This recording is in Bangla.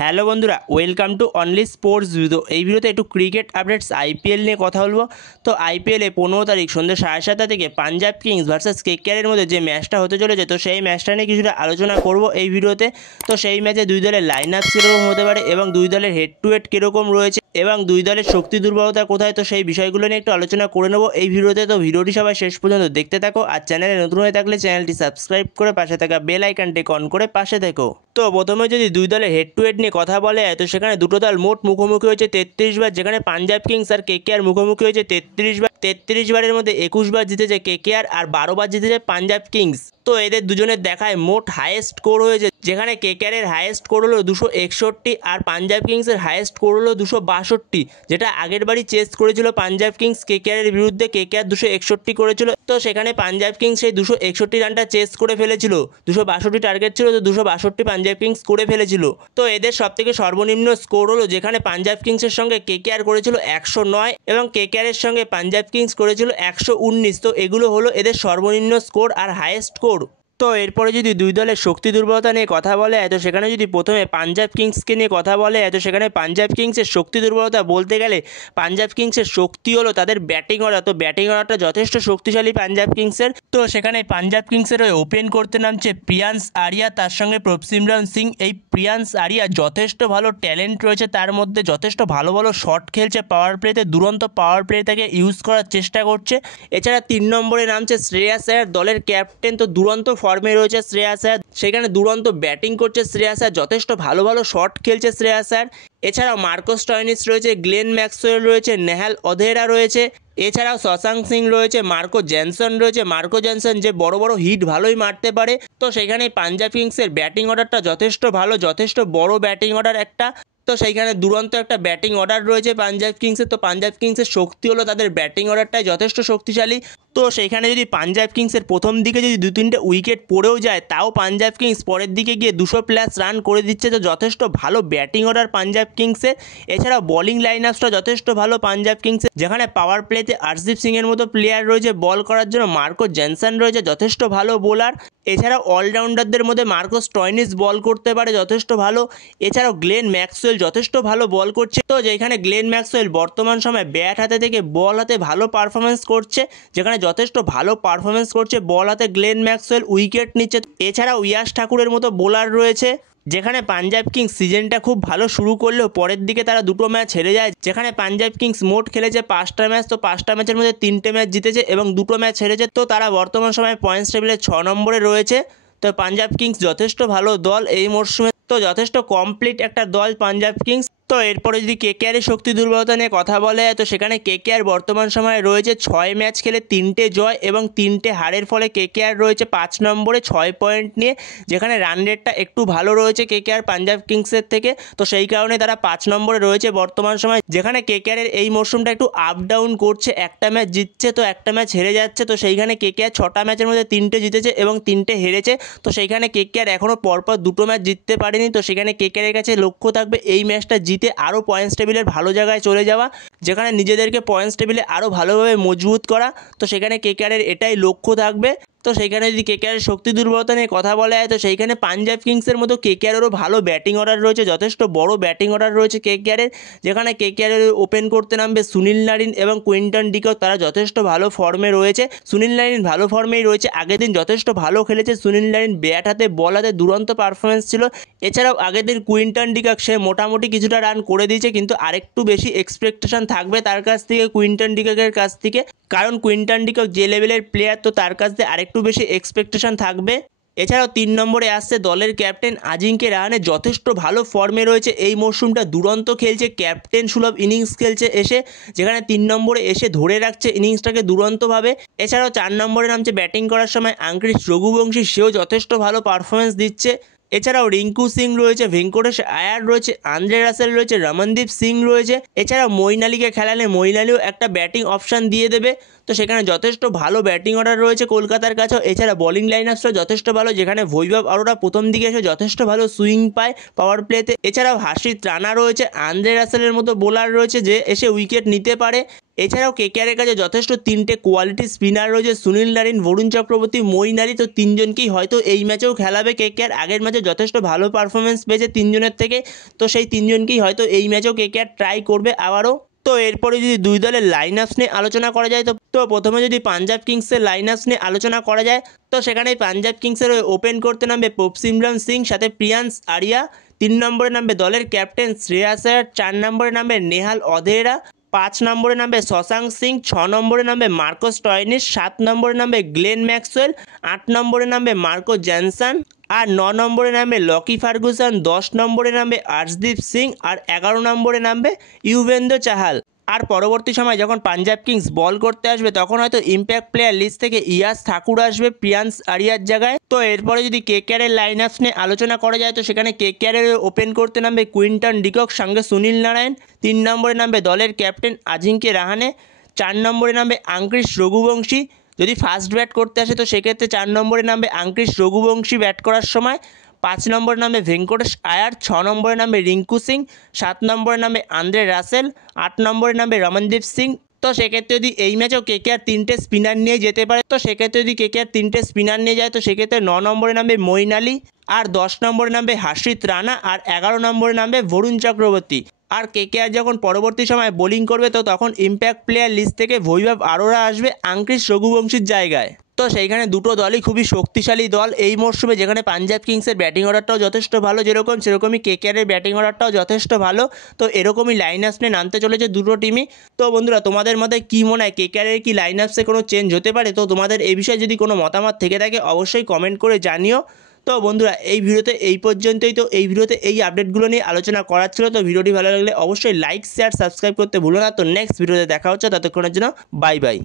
হ্যালো বন্ধুরা, welcome to only sports video. এই ভিডিওতে একটু ক্রিকেট আপডেটস আইপিএল নিয়ে কথা বলবো। তো আইপিএলে 15 তারিখ সন্ধ্যে 7:30 থেকে পাঞ্জাব কিংস ভার্সেস কেকেআরের মধ্যে যে ম্যাচটা হতে চলেছে, তো সেই ম্যাচটা নিয়ে কিছুটা আলোচনা করব এই ভিডিওতে। তো সেই ম্যাচে দুই দলের লাইন আপ কীরকম হতে পারে এবং দুই দলের হেড টু হেড কীরকম রয়েছে এবং দুই দলের শক্তি দুর্বলতা কোথায়, তো সেই বিষয়গুলো নিয়ে একটু আলোচনা করে নেবো এই ভিডিওতে। তো ভিডিওটি সবাই শেষ পর্যন্ত দেখতে থাকো, আর চ্যানেলে নতুন হয়ে থাকলে চ্যানেলটি সাবস্ক্রাইব করে পাশে থাকা বেল আইকনটি অন করে পাশে থেকো। তো প্রথমে যদি দুই দলের হেড টু হেড নিয়ে কথা বলে হয়, তো সেখানে দুটো দল মোট মুখোমুখি হয়েছে 33 বার, যেখানে পাঞ্জাব কিংস আর কেকেআর মুখোমুখি হয়েছে 33 বার। 33 বারের মধ্যে 21 বার জিতেছে কেকেআর আর 12 বার জিতেছে পাঞ্জাব কিংস। তো এদের দুজনের দেখায় মোট হাইয়েস্ট স্কোর হয়েছে, যেখানে কেকেআরের হাইয়েস্ট স্কোর হলো 261 আর পাঞ্জাব কিংসের হাইয়েস্ট স্কোর হলো 262, যেটা আগের বারই চেস করেছিল পাঞ্জাব কিংস কেকেআরের বিরুদ্ধে। কেকেআর 261 করেছিল, তো সেখানে পাঞ্জাব কিংস সেই 261 রানটা চেস করে ফেলেছিল। 262 টার্গেট ছিল, তো 262 পাঞ্জাব কিংস করে ফেলেছিল। তো এদের সবথেকে সর্বনিম্ন স্কোর হলো, যেখানে পাঞ্জাব কিংসের সঙ্গে কেকেআর করেছিল 109 এবং কেকেআরের সঙ্গে পাঞ্জাব কিংস করেছিল 119। তো এগুলো হলো এদের সর্বনিম্ন স্কোর আর হাইয়েস্ট স্কোর। তো এরপরে যদি দুই দলের শক্তি দুর্বলতা নিয়ে কথা বলে হয়, তো সেখানে যদি প্রথমে পাঞ্জাব কিংসকে নিয়ে কথা বলে হয়, তো সেখানে পাঞ্জাব কিংসের শক্তি দুর্বলতা বলতে গেলে পাঞ্জাব কিংসের শক্তি হলো তাদের ব্যাটিং অর্ডার। তো ব্যাটিং অর্ডারটা যথেষ্ট শক্তিশালী পাঞ্জাব কিংসের। তো সেখানে পাঞ্জাব কিংসের হয়ে ওপেন করতে নামছে প্রিয়ান্স আরিয়া, তার সঙ্গে প্রভসিমরন সিং। এই প্রিয়ান্স আরিয়া যথেষ্ট ভালো ট্যালেন্ট রয়েছে তার মধ্যে, যথেষ্ট ভালো ভালো শট খেলছে, পাওয়ার প্লেতে দুরন্ত পাওয়ার প্লে তাকে ইউজ করার চেষ্টা করছে। এছাড়া 3 নম্বরে নামছে শ্রেয়াস আয়ার, দলের ক্যাপ্টেন। তো দুরন্ত ফর্মে রয়েছে শ্রেয়াস আয়ার, সেখানে দুরন্ত ব্যাটিং করছে শ্রেয়াস আয়ার, যথেষ্ট ভালো ভালো শট খেলছে শ্রেয়াস আয়ার। এছাড়াও মার্কো স্টয়নিস রয়েছে, গ্লেন ম্যাক্সওয়েল রয়েছে, নেহাল অধেরা রয়েছে, এছাড়াও শশাঙ্ক সিং রয়েছে, মার্কো জনসন রয়েছে। মার্কো জনসন যে বড় বড় হিট ভালোই মারতে পারে। তো সেখানে পাঞ্জাব কিংসের ব্যাটিং অর্ডারটা যথেষ্ট ভালো, যথেষ্ট বড় ব্যাটিং অর্ডার একটা। তো সেইখানে দুরন্ত একটা ব্যাটিং অর্ডার রয়েছে পাঞ্জাব কিংসের। তো পাঞ্জাব কিংসের শক্তি হলো তাদের ব্যাটিং অর্ডারটাই যথেষ্ট শক্তিশালী। তো সেইখানে যদি পাঞ্জাব কিংসের প্রথম দিকে যদি 2-3টে উইকেট পড়েও যায়, তাও পাঞ্জাব কিংস পরের দিকে গিয়ে 200+ রান করে দিচ্ছে। তো যথেষ্ট ভালো ব্যাটিং অর্ডার পাঞ্জাব কিংসের। এছাড়াও বোলিং লাইন আপসটা যথেষ্ট ভালো পাঞ্জাব কিংসের, যেখানে পাওয়ার প্লেতে আরশদীপ সিংয়ের মতো প্লেয়ার রয়েছে, বল করার জন্য মার্কো জনসন রয়েছে, যথেষ্ট ভালো বোলার। এছাড়াও অলরাউন্ডারদের মধ্যে মার্কো স্টয়নিস বল করতে পারে, যথেষ্ট ভালো। এছাড়াও গ্লেন ম্যাক্সওয়েল যথেষ্ট ভালো বল করছে। তো যেখানে গ্লেন ম্যাক্সওয়েল বর্তমান সময়ে ব্যাট হাতে থেকে বল হাতে ভালো পারফরমেন্স করছে, যেখানে যথেষ্ট ভালো পারফরমেন্স করছে বল হাতে গ্লেন ম্যাক্সওয়েল, উইকেট নিচ্ছে। এছাড়াও ইয়াশ ঠাকুরের মতো বোলার রয়েছে, যেখানে পাঞ্জাব কিংস সিজনটা খুব ভালো শুরু করলেও পরের দিকে তারা 2টো ম্যাচ হেরে যায়। যেখানে পাঞ্জাব কিংস মোট খেলেছে 5টা ম্যাচ, তো 5টা ম্যাচের মধ্যে 3টে ম্যাচ জিতেছে এবং 2টো ম্যাচ হেরেছে। তো তারা বর্তমান সময়ে পয়েন্টস টেবিলে 6 নম্বরে রয়েছে। তো পাঞ্জাব কিংস যথেষ্ট ভালো দল এই মরশুমে, তো যথেষ্ট কমপ্লিট একটা দল পাঞ্জাব কিংস। তো এরপরে যদি কেকেআরের শক্তি দুর্বলতা নিয়ে কথা বলে, তো সেখানে কেকেআর বর্তমান সময়ে রয়েছে 6 ম্যাচ খেলে 3টে জয় এবং 3টে হারের ফলে কেকেআর রয়েছে 5 নম্বরে 6 পয়েন্ট নিয়ে, যেখানে রান রেটটা একটু ভালো রয়েছে কেকেআর পাঞ্জাব কিংসের থেকে। তো সেই কারণে তারা 5 নম্বরে রয়েছে বর্তমান সময়। যেখানে কেকেআরের এই মরশুমটা একটু আপ ডাউন করছে, একটা ম্যাচ জিতছে তো একটা ম্যাচ হেরে যাচ্ছে। তো সেইখানে কেকেআর 6টা ম্যাচের মধ্যে 3টে জিতেছে এবং 3টে হেরেছে। তো সেইখানে কেকেআর এখনও পরপর 2টো ম্যাচ জিততে পারেনি। তো সেখানে কেকেআরের কাছে লক্ষ্য থাকবে এই ম্যাচটা জিতে আরও পয়েন্টস টেবিলের ভালো জায়গায় চলে যাওয়া, যেখানে নিজেদেরকে পয়েন্টস টেবিলে আরও ভালোভাবে মজবুত করা। তো সেখানে কেকেআরের এটাই লক্ষ্য থাকবে। তো সেইখানে যদি কেকেআরের শক্তি দুর্বলতা নিয়ে কথা বলা হয়, তো সেইখানে পাঞ্জাব কিংসের মতো কেকেআরেরও ভালো ব্যাটিং অর্ডার রয়েছে, যথেষ্ট বড় ব্যাটিং অর্ডার রয়েছে কেকেআরের। যেখানে কেকেআরের ওপেন করতে নামবে সুনীল নারিন এবং কুইন্টন ডিকক, তারা যথেষ্ট ভালো ফর্মে রয়েছে। সুনীল নারিন ভালো ফর্মেই রয়েছে, আগের দিন যথেষ্ট ভালো খেলেছে সুনীল নারিন, ব্যাট হাতে বল হাতে দুরন্ত পারফরমেন্স ছিল। এছাড়াও আগের দিন কুইন্টন ডিকক সে মোটামুটি কিছুটা রান করে দিয়েছে, কিন্তু আরেকটু বেশি এক্সপেকটেশন থাকবে তার কাছ থেকে, কুইন্টন ডিককের কাছ থেকে, কারণ কুইন্টন ডিকক যে লেভেলের প্লেয়ার, তো তার কাছ থেকে আরেকটু বেশি এক্সপেকটেশন থাকবে। এছাড়াও 3 নম্বরে আসছে দলের ক্যাপ্টেন আজিঙ্কে রাহানে, যথেষ্ট ভালো ফর্মে রয়েছে এই মরশুমটা, দুরন্ত খেলছে, ক্যাপ্টেন সুলভ ইনিংস খেলছে এসে, যেখানে 3 নম্বরে এসে ধরে রাখছে ইনিংসটাকে দুরন্তভাবে। এছাড়াও 4 নম্বরে নামছে ব্যাটিং করার সময় আঙ্ক্রিশ রঘুবংশী, সেও যথেষ্ট ভালো পারফরমেন্স দিচ্ছে। এছাড়াও রিঙ্কু সিং রয়েছে, ভেঙ্কটেশ আয়ার রয়েছে, আন্দ্রে রাসেল রয়েছে, রমনদীপ সিং রয়েছে। এছাড়াও মঈন আলীকে খেলালে মঈন আলীও একটা ব্যাটিং অপশান দিয়ে দেবে। তো সেখানে যথেষ্ট ভালো ব্যাটিং অর্ডার রয়েছে কলকাতার কাছেও। এছাড়া বোলিং লাইন আপসটাও যথেষ্ট ভালো, যেখানে বৈভব অরোরা প্রথম দিকে এসে যথেষ্ট ভালো সুইং পায় পাওয়ার প্লেতে। এছাড়াও হার্ষিত রানা রয়েছে, আন্দ্রে রাসেলের মতো বোলার রয়েছে যে এসে উইকেট নিতে পারে। এছাড়াও কেকেআরের কাছে যথেষ্ট 3টে কোয়ালিটি স্পিনার রয়েছে, সুনীল নারিন, বরুণ চক্রবর্তী, মঈন আলী। তো 3জনকেই হয়তো এই ম্যাচেও খেলাবে কেকেআর। আগের ম্যাচে যথেষ্ট ভালো পারফরমেন্স পেয়েছে 3জনের থেকে, তো সেই 3জনকেই হয়তো এই ম্যাচেও কেকেআর ট্রাই করবে আবারও। তো এরপরে যদি দুই দলের লাইন আপস নিয়ে আলোচনা করা যায়, তো প্রথমে যদি পাঞ্জাব কিংসের লাইন আপস নিয়ে আলোচনা করা যায়, তো সেখানে পাঞ্জাব কিংসের ওপেন করতে নামবে প্রভসিমরন সিং, সাথে প্রিয়ান্স আরিয়া। 3 নম্বরে নামবে দলের ক্যাপ্টেন শ্রেয়াস আয়ার। 4 নম্বরে নামবে নেহাল অধেরা। 5 নম্বরে নামবে শশাঙ্ক সিং। 6 নম্বরে নামবে মার্কো স্টয়নিস। 7 নম্বরে নামবে গ্লেন ম্যাক্সওয়েল। 8 নম্বরে নামবে মার্কো জ্যানসন। আর 9 নম্বরে নামবে লকি ফার্গুসন। 10 নম্বরে নামবে আর্শদীপ সিং। আর 11 নম্বরে নামবে ইউজবেন্দ্র চাহাল। আর পরবর্তী সময় যখন পাঞ্জাব কিংস বল করতে আসবে, তখন হয়তো ইম্প্যাক্ট প্লেয়ার লিস্ট থেকে ইয়াস ঠাকুর আসবে প্রিয়ান্স আরিয়ার জায়গায়। তো এরপরে যদি কেকেআরের লাইন আপস নিয়ে আলোচনা করা যায়, তো সেখানে কেকেআরের ওপেন করতে নামবে কুইন্টন ডিকক, সঙ্গে সুনীল নারায়ণ। 3 নম্বরে নামবে দলের ক্যাপ্টেন আজিঙ্কে রাহানে। 4 নম্বরে নামবে আঙ্ক্রিশ রঘুবংশী। যদি ফার্স্ট ব্যাট করতে আসে, তো সেক্ষেত্রে 4 নম্বরে নামবে আঙ্ক্রিশ রঘুবংশী ব্যাট করার সময়। 5 নম্বরে নামবে ভেঙ্কটেশ আয়ার। 6 নম্বরে নামবে রিঙ্কু সিং। 7 নম্বরে নামবে আন্দ্রে রাসেল। 8 নম্বরে নামবে রমনদীপ সিং। তো সেক্ষেত্রে যদি এই ম্যাচেও কেকেআর 3টে স্পিনার নিয়ে যেতে পারে, তো সেক্ষেত্রে যদি কেকেআর 3টে স্পিনার নিয়ে যায়, তো সেক্ষেত্রে 9 নম্বরে নামবে মঈন আলী। আর 10 নম্বরে নামবে হার্ষিত রানা। আর 11 নম্বরে নামবে বরুণ চক্রবর্তী। আর কেকেআর যখন পরবর্তী সময় বোলিং করবে, তো তখন ইম্প্যাক্ট প্লেয়ার লিস্ট থেকে বৈভব অরোরা আসবে আঙ্ক্রিশ রঘুবংশীর জায়গায়। তো সেইখানে দুটো দলই খুবই শক্তিশালী দল এই মরশুমে, যেখানে পাঞ্জাব কিংসের ব্যাটিং অর্ডারটাও যথেষ্ট ভালো, সেরকমই কেকেআরের ব্যাটিং অর্ডারটাও যথেষ্ট ভালো। তো এরকমই লাইন আপস নিয়ে নামতে চলেছে দুটো টিমই। তো বন্ধুরা, তোমাদের মধ্যে কী মনে হয়, কেকেআরের কি লাইন আপসে কোনো চেঞ্জ হতে পারে? তো তোমাদের এই বিষয়ে যদি কোনো মতামত থেকে থাকে, অবশ্যই কমেন্ট করে জানিও। তো বন্ধুরা, এই ভিডিওতে এই পর্যন্তই। তো এই ভিডিওতে এই আপডেটগুলো নিয়ে আলোচনা করার ছিল। তো ভিডিওটি ভালো লাগলে অবশ্যই লাইক, শেয়ার, সাবস্ক্রাইব করতে ভুলো না। তো নেক্সট ভিডিওতে দেখা হচ্ছে, ততক্ষণের জন্য বাই বাই।